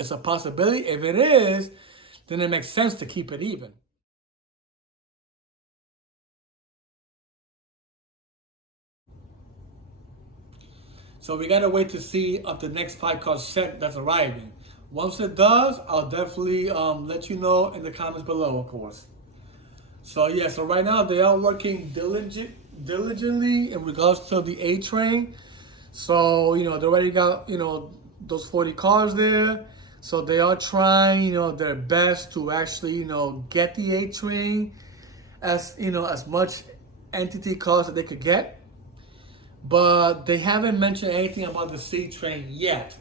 It's a possibility. If it is, then it makes sense to keep it even. So we gotta wait to see of the next 5-card set that's arriving. Once it does, I'll definitely let you know in the comments below, of course. So yeah, so right now they are working diligently in regards to the A train. So, they already got, those 40 cars there. So they are trying, their best to actually, get the A train as, as much entity cars that they could get. But they haven't mentioned anything about the C train yet.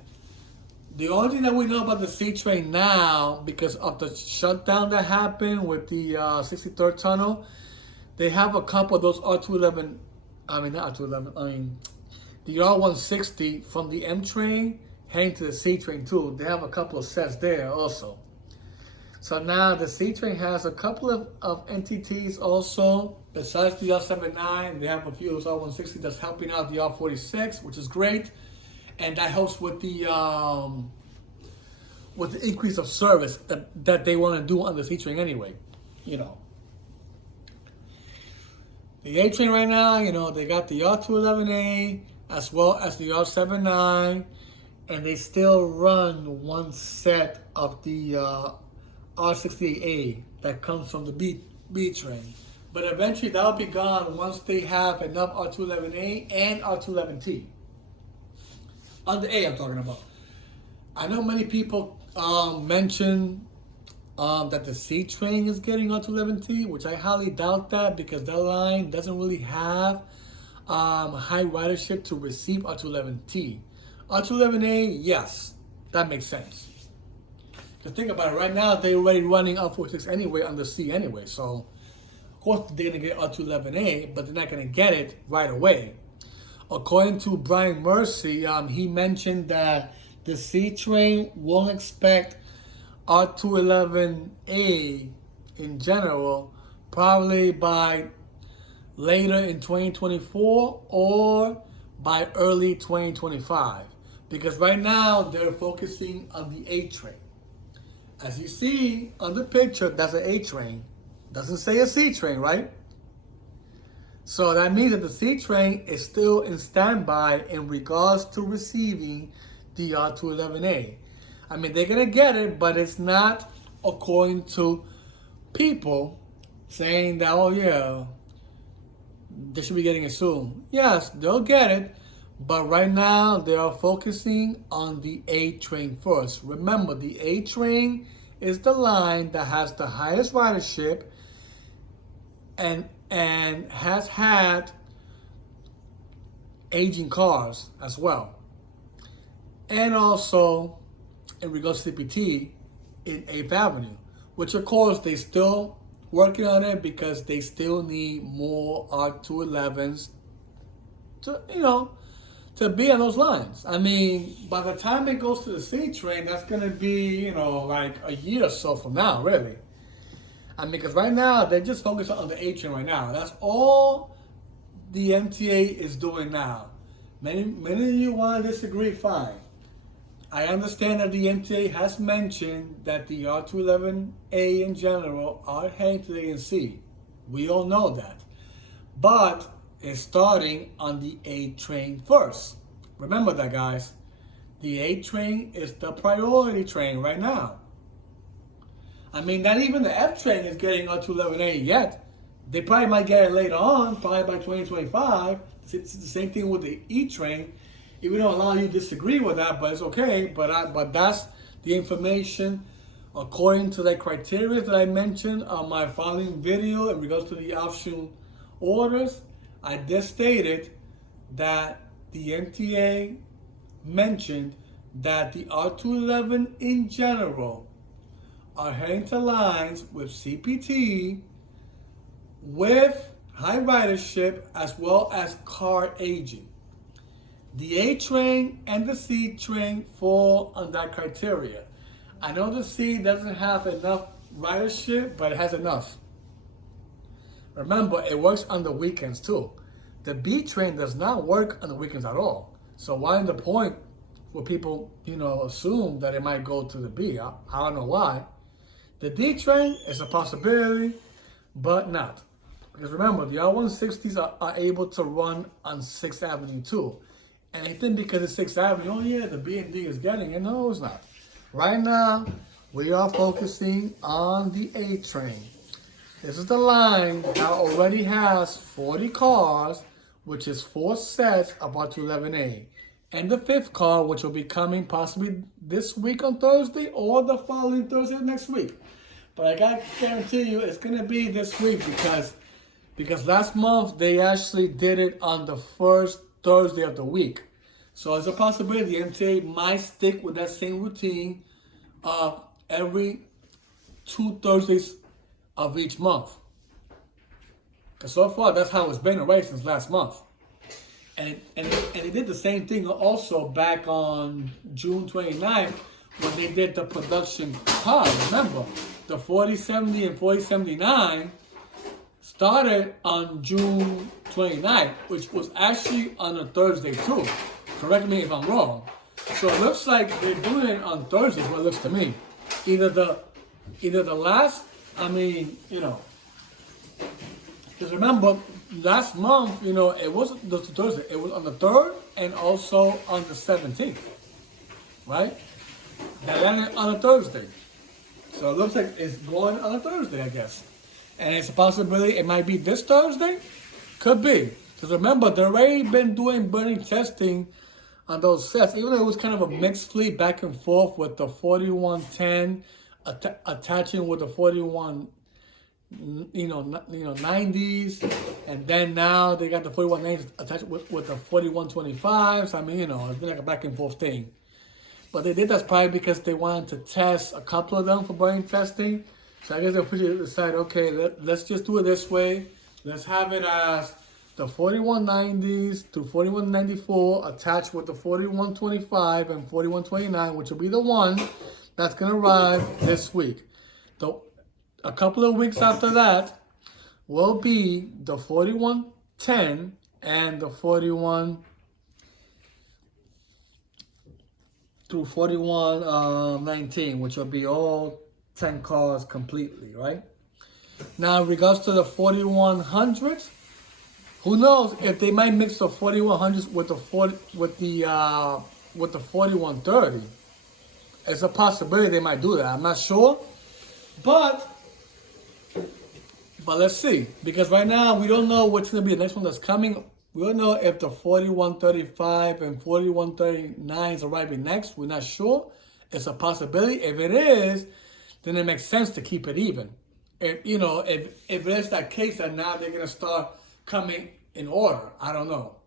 The only thing that we know about the C train now, because of the shutdown that happened with the 63rd tunnel, they have a couple of those R211, not R211, the R160 from the M train heading to the C train too. They have a couple of sets there also. So now the C train has a couple of entities also. Besides the R79, they have a few of those R160 that's helping out the R46, which is great. And that helps with the increase of service that they want to do on the C train anyway. The A train right now, they got the R211a as well as the R79, and they still run one set of the R68A that comes from the B train. But eventually that'll be gone once they have enough R211a and R211t. On the A I'm talking about. I know many people mention that the C train is getting R211t, which I highly doubt that because that line doesn't really have high ridership to receive R211t. R211a, yes, that makes sense. Because think about it, right now they're already running R46 anyway on the C anyway, so of course they're going to get R211a, but they're not going to get it right away. According to Brian Mercy, he mentioned that the C train won't expect R211a in general probably by later in 2024 or by early 2025. Because right now they're focusing on the A train. As you see on the picture, that's an A train. Doesn't say a C train, right? So that means that the C train is still in standby in regards to receiving the R211a. They're going to get it, but it's not according to people saying that, oh yeah, they should be getting it soon. Yes, they'll get it, but right now they are focusing on the A train first. Remember, the A train is the line that has the highest ridership and has had aging cars as well. And also, in regards to CPT, in 8th Avenue, which of course they still working on it because they still need more R211s to, to be on those lines. By the time it goes to the C train, that's going to be, like a year or so from now, really. Because right now, they're just focused on the A train right now. That's all the MTA is doing now. Many of you want to disagree, fine. I understand that the MTA has mentioned that the R211A in general are heading to the AC. We all know that. But it's starting on the A train first. Remember that, guys. The A train is the priority train right now. Not even the F train is getting R211A yet. They probably might get it later on, probably by 2025. It's the same thing with the E train. Even though a lot of you disagree with that, but it's okay. But that's the information according to the criteria that I mentioned on my following video in regards to the option orders. I just stated that the MTA mentioned that the R211 in general are heading to lines with CPT with high ridership as well as car aging. The A train and the C train fall on that criteria. I know the C doesn't have enough ridership, but it has enough. Remember, it works on the weekends too. The B train does not work on the weekends at all. So why in the point what people, assume that it might go to the B. I don't know why. The D train is a possibility, but not. Because remember, the R160s are able to run on 6th Avenue too. And I think because it's 6th Avenue, oh yeah, the B and D is getting it. No, it's not. Right now, we are focusing on the A train. This is the line that already has 40 cars, which is 4 sets of R211a. And the 5th car, which will be coming possibly this week on Thursday or the following Thursday next week. But I gotta guarantee you it's gonna be this week because last month they actually did it on the first Thursday of the week. So there's a possibility the MTA might stick with that same routine every 2 Thursdays of each month. Because so far that's how it's been already since last month. And they did the same thing also back on June 29th when they did the production car. Remember, the 4070 and 4079 started on June 29th, which was actually on a Thursday too. Correct me if I'm wrong. So it looks like they're doing it on Thursdays, what it looks to me. Either the last, because remember, last month, it wasn't just Thursday. It was on the 3rd and also on the 17th, right? That ended on a Thursday. So it looks like it's going on a Thursday, I guess. And it's a possibility it might be this Thursday. Could be. Because remember, they've already been doing burning testing on those sets. Even though it was kind of a mixed fleet back and forth with the 4110 attaching with the 41 90s, and then now they got the 4190s attached with the 4125s. I mean, it's been like a back and forth thing. But they did that probably because they wanted to test a couple of them for burning testing. So I guess they'll pretty decide, okay, let's just do it this way. Let's have it as the 4190s through 4194 attached with the 4125 and 4129, which will be the one that's going to arrive this week. A couple of weeks after that will be the 4110 and the 41 through 4119, which will be all 10 cars completely, right? Now, in regards to the 4100s, who knows if they might mix the 4100s with the 4130. It's a possibility they might do that. I'm not sure, but let's see, because right now we don't know what's going to be the next one that's coming. We don't know if the 4135 and 4139 is arriving next. We're not sure. It's a possibility. If it is, then it makes sense to keep it even. If it's that case, that now they're going to start coming in order. I don't know.